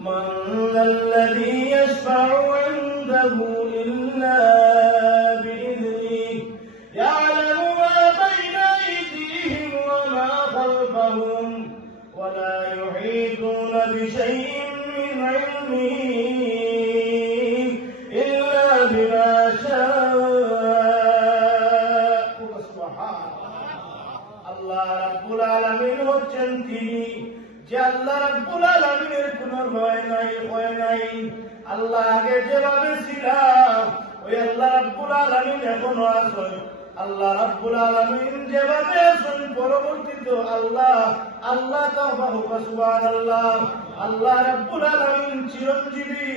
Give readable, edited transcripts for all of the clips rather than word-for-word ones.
من ذا الذي يشفع عنده إلا بإذنه يعلم ما بين أيديهم وما خلفهم ولا يحيطون بشيء من علمه إلا بما شاء. আল্লাহ রাব্বুল আলামিন হচ্ছেন তিনি যে আল্লাহ রাব্বুল আলামিনের কোনো লয় নাই হয় নাই। আল্লাহ আগে যেভাবে ছিলাম ওই আল্লাহ রাব্বুল আলামিন এখনো আছেন। আল্লাহ রাব্বুল আলামিন যেভাবে আছেন পরবর্তীতে আল্লাহ আল্লাহ সুবহানাল্লাহ। আল্লাহ রাব্বুল আলামিন চিরঞ্জীবী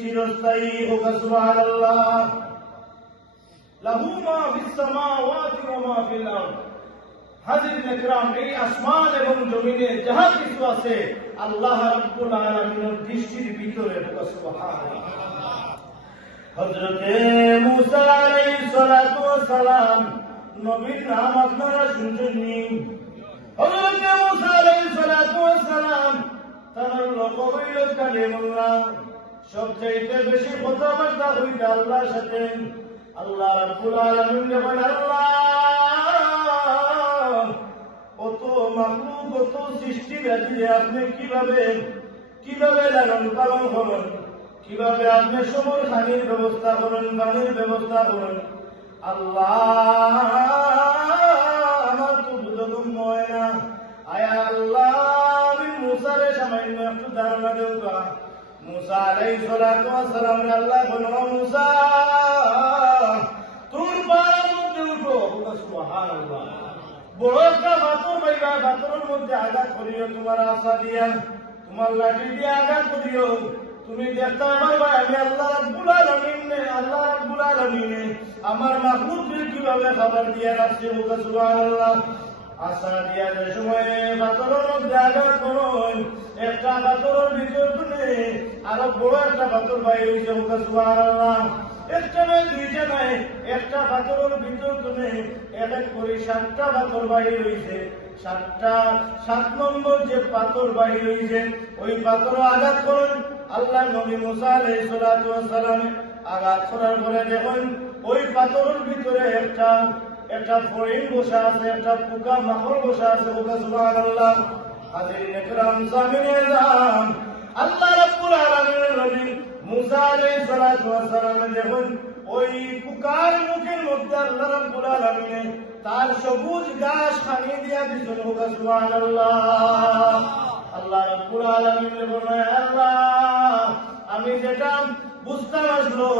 চিরস্থায়ী হোক সুবহানাল্লাহ। লাহু মা ফিস সামাওয়াতি ওয়া মা ফিল আরদ। হাজিরিন ইকরাম, এই আসমান এবং জমিনে যাহা কিছু আছে আল্লাহ রাব্বুল আলামিনের দৃষ্টির ভিতরে সুবহানাল্লাহ। হযরতে মুসা আলাইহিস সালাতু ওয়াস সালাম নবীর নাম আপনারা শুনছেননি। হযরতে মুসা আলাইহিস সালাতু ওয়াস সালাম তার লকব হইল কালিমুল্লাহ। সবচাইতে বেশি কথাবার্তা হইত আল্লাহর সাথে। আল্লাহ রাব্বুল আলামিন যখন আল্লাহ কত মাখলুক কত সৃষ্টি রাজি আপনি কিভাবে লালন পালন করেন, কিভাবে আপনি সময় খানির ব্যবস্থা করেন, পানির ব্যবস্থা করেন। আল্লাহ আমার তো বুঝগম্য হয় না। আয়া আল্লাহ আমি মুসারে সামান্য একটু ধারণা দেব। মুসা আলাইহিস সালাতু ওয়াস সালাম আল্লাহ বলল, মুসা তোর পায়ের মধ্যে উঠো। সুবহানাল্লাহ। বড় একটা পাথর পাইবা, পাথরের মধ্যে আঘাত করিও, তোমার আশা দিয়া তোমার লাঠি দিয়ে আঘাত করিও। তুমি দেখতে পারবা আমি আল্লাহ রাব্বুল আলামিন আমার মাখলুককে কিভাবে খাবার দিয়ে রাখছে। সুবহানাল্লাহ। আশা দিয়া যে সময় পাথরের মধ্যে আঘাত করুন, একটা পাথরের ভিতর তুমি আরো বড় একটা পাথর বাইর হয়েছে। সুবহানাল্লাহ। একটা নয় দুইটা নয়, একটা পাথরের ভিতর তুমি এক এক করে 7টা পাথর বাহির হয়েছে। 7 নম্বর যে পাথর বাহির হয়েছে ওই পাথর আঘাত করুন। আল্লাহ নবী মুসা আলাইহিস সালাতু ওয়াস সালাম আঘাত করার পরে দেখুন ওই পাথরের ভিতরে একটা ফড়িং বসা আছে, একটা পোকা মাকড় বসা আছে। সুবহানাল্লাহ। হাজিরিন ইকরাম, সামিনে আযম, আল্লাহ রাব্বুল আলামিনের নবী মুসা আলাইহিস সালাতু ওয়াস সালাম দেখুন ওই পোকার মুখের মধ্যে আল্লাহ রাব্বুল আলামিন তার সবুজ ঘাস খানি দিয়া দিয়েছেন। সুবহানাল্লাহ। আল্লাহ রাব্বুল আলামিন বলেন, আল্লাহ আমি যেটা বুঝতে আসলো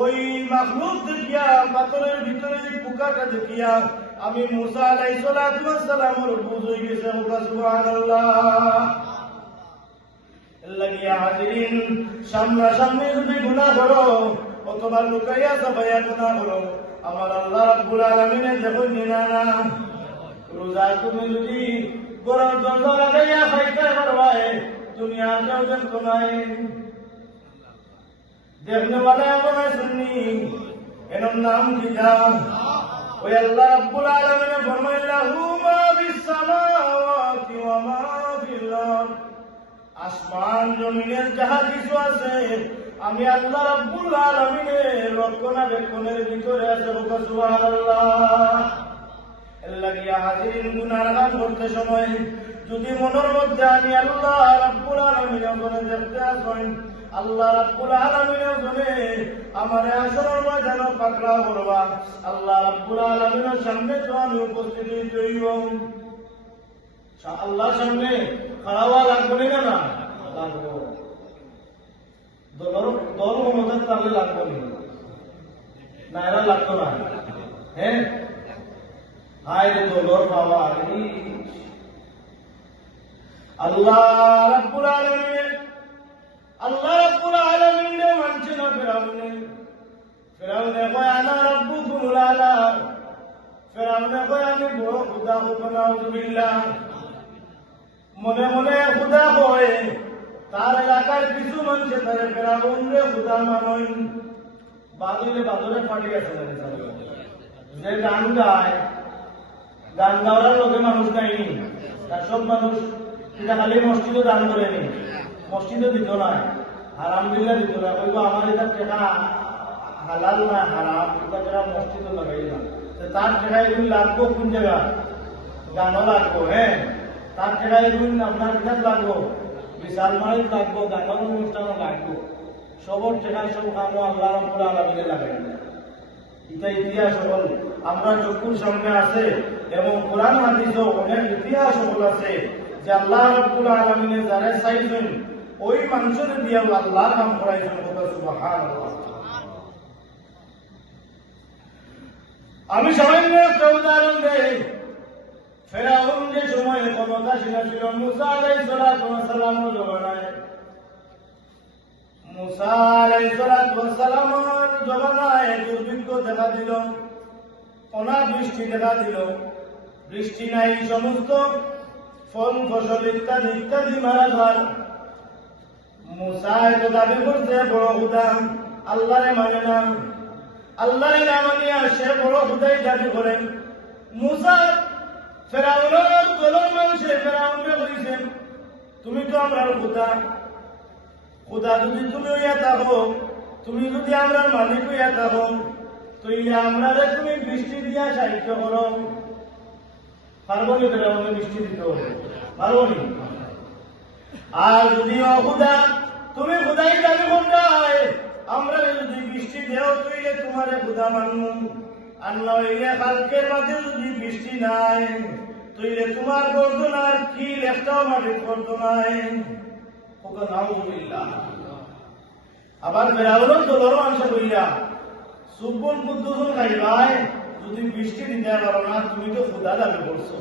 ওই মাখলুক দেখিয়া পাথরের ভিতরে যে পোকাটা দেখিয়া আমি মুসা আলাইহিস সালাতু ওয়াস সালামের বুঝ হয়ে গেছে। সুবহানাল্লাহ। লাগিয়া হাজিরিন, সামনাসামনি যদি গুনাহ করো অথবা লুকাইয়া চাপাইয়া গুনাহ করো আমার আল্লাহ রাব্বুল আলামিনের দেখুন না। রোজা তুমি যদি গরম জল লাগাইয়া খাইতে পারবাই দুনিয়া কেউ দেখতো নাই, দেখনে वाला এমন শুননি। এর নাম কিতা? ওই আল্লাহ রাব্বুল আলামিন ফরমায়, লাহু মা ফিস সামাওয়াতি ওয়া মা ফিল আরদ। আসমান জমিনের যাহা কিছু আছে আমি আল্লাহ রাব্বুল আলামিনের রক্ষণাবেক্ষণের ভিতরে আছে। সুবহানাল্লাহ। লাগিয়া হাজিরিন, গুনাহগার করতে সময় যদি মনের মধ্যে আমি আল্লাহ রাব্বুল আলামিনের গুণে দেখতে আসেন, আল্লাহ রাব্বুল আলামিনের গুণে আমার আসরের ময়দানে পাকড়া করবা, আল্লাহ রাব্বুল আলামিনের সামনে তো আমি উপস্থিত হইব। আল্লাহর সামনে খাড়া হওয়া লাগবে না? না লাগবো। দল মমতার তাহলে লাগবো না, এরা লাগতো না। হ্যাঁ, হায় রে দলর বাবা। আল্লাহ রাব্বুল আলামিন মানছে না ফেরাউনে কয় আনা রাব্বুকুমুল আলা। ফেরাউনে কয় আমি বড় খোদা হব। নাউযুবিল্লাহ। মনে মনে খোদা হয়, তার এলাকার কিছু মানুষে তারে ফেরাউন রে খোদা মানয়। বাদরে পাটি আছে যে গান গায়, গান গাওয়ার লোকে মানুষ গাইনি, তার সব মানুষ সেটা খালি মসজিদও দান করেনি। মসজিদে দিত না, হারাম দিলে দিত না, কইব আমার এটা টাকা হালাল না হারাম, এটা টাকা মসজিদে লাগাই না। তার টাকা এগুলি লাগবো কোন জায়গা? গানও লাগবো, হ্যাঁ, তার টাকা এগুলি আপনার কিতাব লাগবো, বিশাল মারিত লাগবো, গানের অনুষ্ঠানও লাগবো, সবর টাকা সব কামও আল্লাহ রাব্বুল আলামিনে লাগাই না। এটা ইতিহাস হল আমরা চক্ষুর সামনে আছে এবং কোরআন হাদিসেও অনেক ইতিহাস হল আছে যে আল্লাহ রাব্বুল আলামিনে যারা চাইছেন ওই মানুষের দিয়ে আল্লাহ কাম করাইছেন। সুবহানাল্লাহ। আমি সামান্য একটা উদাহরণ দেই। ফেরাউন যে সময়ে ক্ষমতাসীন ছিল মুসা আলাইহিস সালামের জমানায়, মুসা আলাইহিস সালামের জমানায় দুর্ভিক্ষ দেখা দিল, অনাবৃষ্টি দেখা দিল, বৃষ্টি নাই, সমস্ত ফল ফসল ইত্যাদি ইত্যাদি মারা যায়। মুসা এত দাবি করছে বড় খুদা, আল্লাহরে মানে না, আল্লাহরে না মানিয়া সে বড় খুদাই দাবি করেন। মুসা ফেরাউনের দলের মানুষে ফেরাউনকে বলেছেন, তুমি তো আমরা খুদা, খুদা যদি তুমি হইয়া থাকো, তুমি যদি আমরা মালিক হইয়া থাকো, তৈলে আমরা তুমি বৃষ্টি দিয়া সাহিত্য করো। পারবনি ফেরাউনে বৃষ্টি দিতে হবে? পারবনি। আর যদি অখুদা তুমি খুদাই দাবি করতে, আমরা যদি বৃষ্টি দেও তৈলে তোমারে খুদা মানব। আর নইলে কালকের মাঝে যদি বৃষ্টি নাই তৈলে তোমার গর্দনার কি লেখটাও মাটির গর্দনায়। আবার ফেরাউনের দলের মানুষ বইয়া সুবন কুদ্দুসুন খাইবাই, যদি বৃষ্টি দিতে পারো না তুমি তো খুদা দাবি করছো।